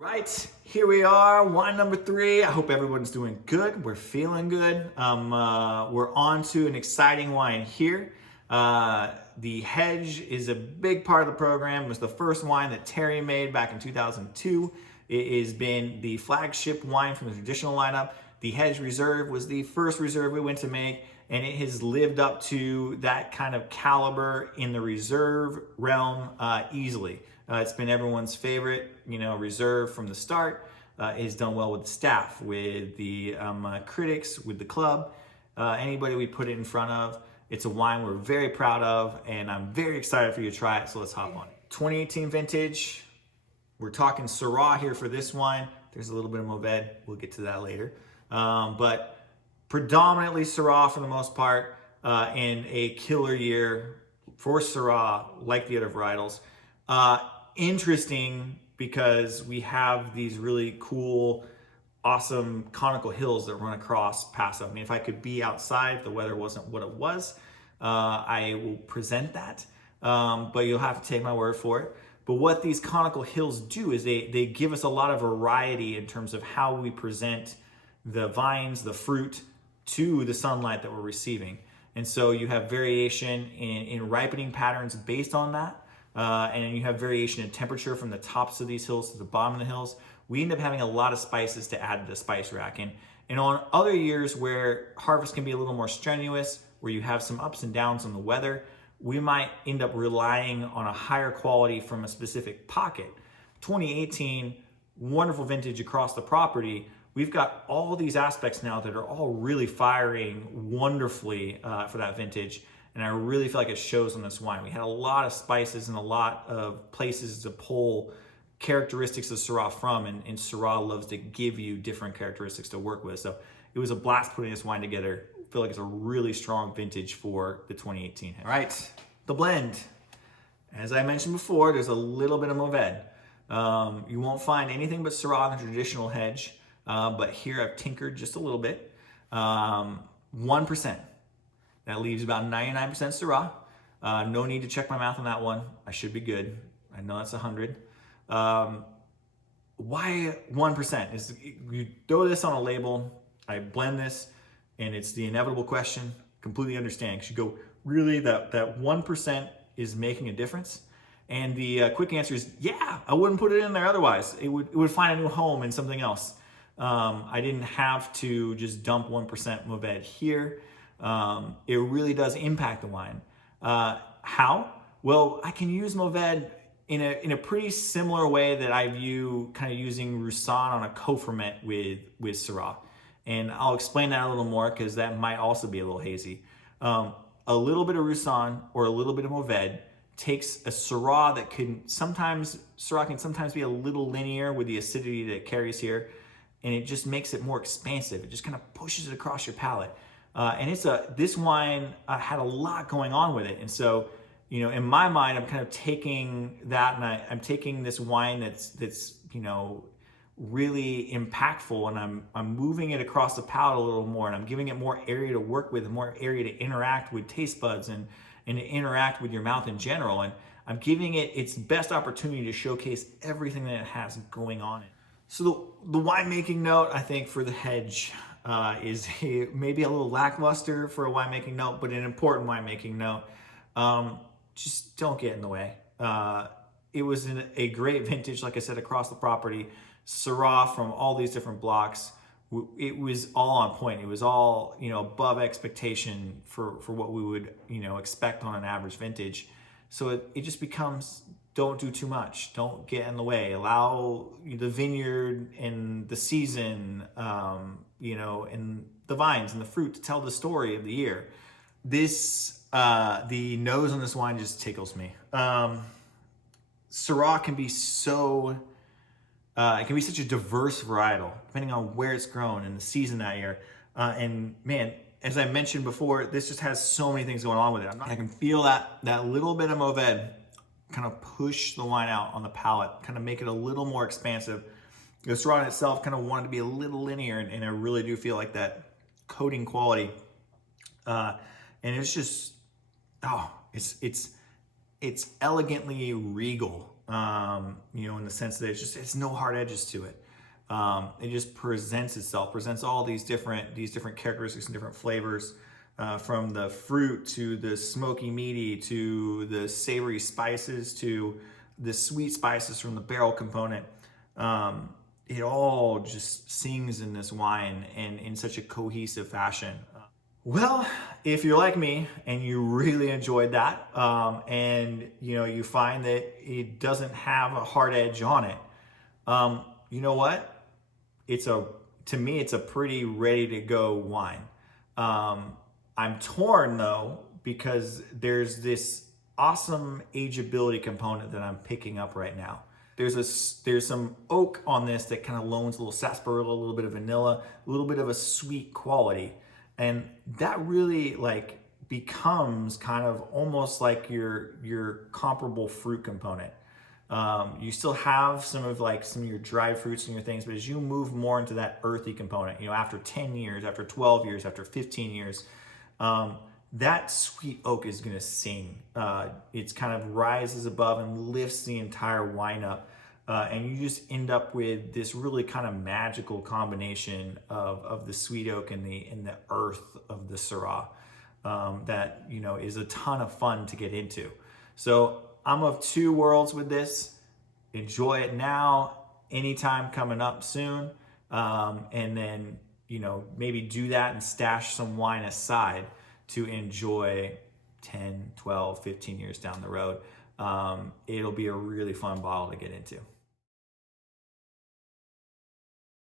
Right, here we are, wine number 3. I hope everyone's doing good. We're feeling good. We're on to an exciting wine here. The Hedge is a big part of the program. It was the first wine that Terry made back in 2002. It has been the flagship wine from the traditional lineup. The Hedge Reserve was the first reserve we went to make, and it has lived up to that kind of caliber in the reserve realm easily. It's been everyone's favorite, reserve from the start. It's done well with the staff, with the critics, with the club, anybody we put it in front of. It's a wine we're very proud of, and I'm very excited for you to try it, so let's hop on it. 2018 vintage. We're talking Syrah here for this wine. There's a little bit of Mourvèdre. We'll get to that later. But predominantly Syrah for the most part, and a killer year for Syrah, like the other varietals. Interesting because we have these really cool, awesome conical hills that run across Paso. I mean, if I could be outside, if the weather wasn't what it was, I will present that, but you'll have to take my word for it. But what these conical hills do is they give us a lot of variety in terms of how we present the vines, the fruit, to the sunlight that we're receiving. And so you have variation in ripening patterns based on that. And you have variation in temperature from the tops of these hills to the bottom of the hills. We end up having a lot of spices to add to the spice rack. And on other years where harvest can be a little more strenuous, where you have some ups and downs on the weather, we might end up relying on a higher quality from a specific pocket. 2018, wonderful vintage across the property. We've got all these aspects now that are all really firing wonderfully for that vintage. And I really feel like it shows on this wine. We had a lot of spices and a lot of places to pull characteristics of Syrah from, and Syrah loves to give you different characteristics to work with. So it was a blast putting this wine together. I feel like it's a really strong vintage for the 2018. All right, the blend. As I mentioned before, there's a little bit of Mourvèdre. You won't find anything but Syrah in the traditional Hedge, but here I've tinkered just a little bit. 1%. That leaves about 99% Syrah. No need to check my math on that one. I should be good. I know that's 100. Why 1%? Is you throw this on a label, I blend this, and it's the inevitable question. Completely understand. You go, really, that 1% is making a difference? And the quick answer is, yeah, I wouldn't put it in there otherwise. It would find a new home in something else. I didn't have to just dump 1% Mourvèdre here. It really does impact the wine. How? Well, I can use Mourvèdre in a pretty similar way that I view kind of using Roussanne on a co-ferment with Syrah. And I'll explain that a little more because that might also be a little hazy. A little bit of Roussanne or a little bit of Mourvèdre takes a Syrah that Syrah can sometimes be a little linear with the acidity that it carries here, and it just makes it more expansive. It just kind of pushes it across your palate. And this wine had a lot going on with it. And so, in my mind, I'm kind of taking that, and I'm taking this wine that's really impactful, and I'm moving it across the palate a little more, and I'm giving it more area to work with, and more area to interact with taste buds and to interact with your mouth in general. And I'm giving it its best opportunity to showcase everything that it has going on. So the winemaking note, I think, for the Hedge is maybe a little lackluster for a winemaking note, but an important winemaking note. Just don't get in the way. It was a great vintage, like I said, across the property. Syrah from all these different blocks. It was all on point. It was all above expectation for what we would expect on an average vintage. So it just becomes, don't do too much. Don't get in the way. Allow the vineyard and the season, and the vines and the fruit to tell the story of the year. The nose on this wine just tickles me. Syrah can be it can be such a diverse varietal, depending on where it's grown and the season that year. And man, as I mentioned before, this just has so many things going on with it. I can feel that little bit of Mourvèdre kind of push the wine out on the palate, kind of make it a little more expansive. The Syrah in itself kind of wanted to be a little linear, and I really do feel like that coating quality. And it's just, it's elegantly regal. you know, in the sense that it's no hard edges to it. It just presents all these different characteristics and different flavors, from the fruit to the smoky meaty to the savory spices to the sweet spices from the barrel component. It all just sings in this wine and in such a cohesive fashion. Well, if you're like me and you really enjoyed that, and you know you find that it doesn't have a hard edge on it, you know what? To me, it's a pretty ready to go wine. I'm torn though because there's this awesome ageability component that I'm picking up right now. There's some oak on this that kind of loans a little sarsaparilla, a little bit of vanilla, a little bit of a sweet quality, and that really like becomes kind of almost like your comparable fruit component. You still have some of your dried fruits and your things, but as you move more into that earthy component, you know, after 10 years, after 12 years, after 15 years, that sweet oak is going to sing. It's kind of rises above and lifts the entire wine up. And you just end up with this really kind of magical combination of the sweet oak and the earth of the Syrah, that, you know, is a ton of fun to get into. So I'm of two worlds with this. Enjoy it now, anytime coming up soon. And then, you know, maybe do that and stash some wine aside to enjoy 10, 12, 15 years down the road. It'll be a really fun bottle to get into.